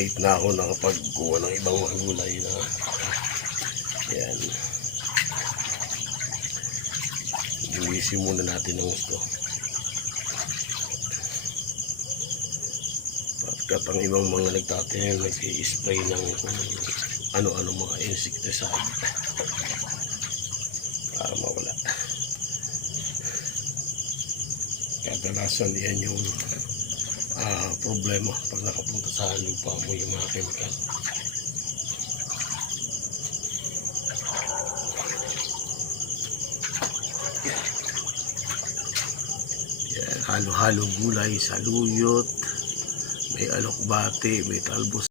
late na ako nakapagkuha ng ibang mga gulay na yan. Linisin muna natin ng gusto. Pagkat ang ibang mga nagtatanim nag-i-spray ng ano-ano mga insecticide para mawala. Kadalasan yan yung problema pag nakapunta sa lupa mo yung mga chemical. Yan, halo-halo gulay, saluyot, may alokbate, may talbos.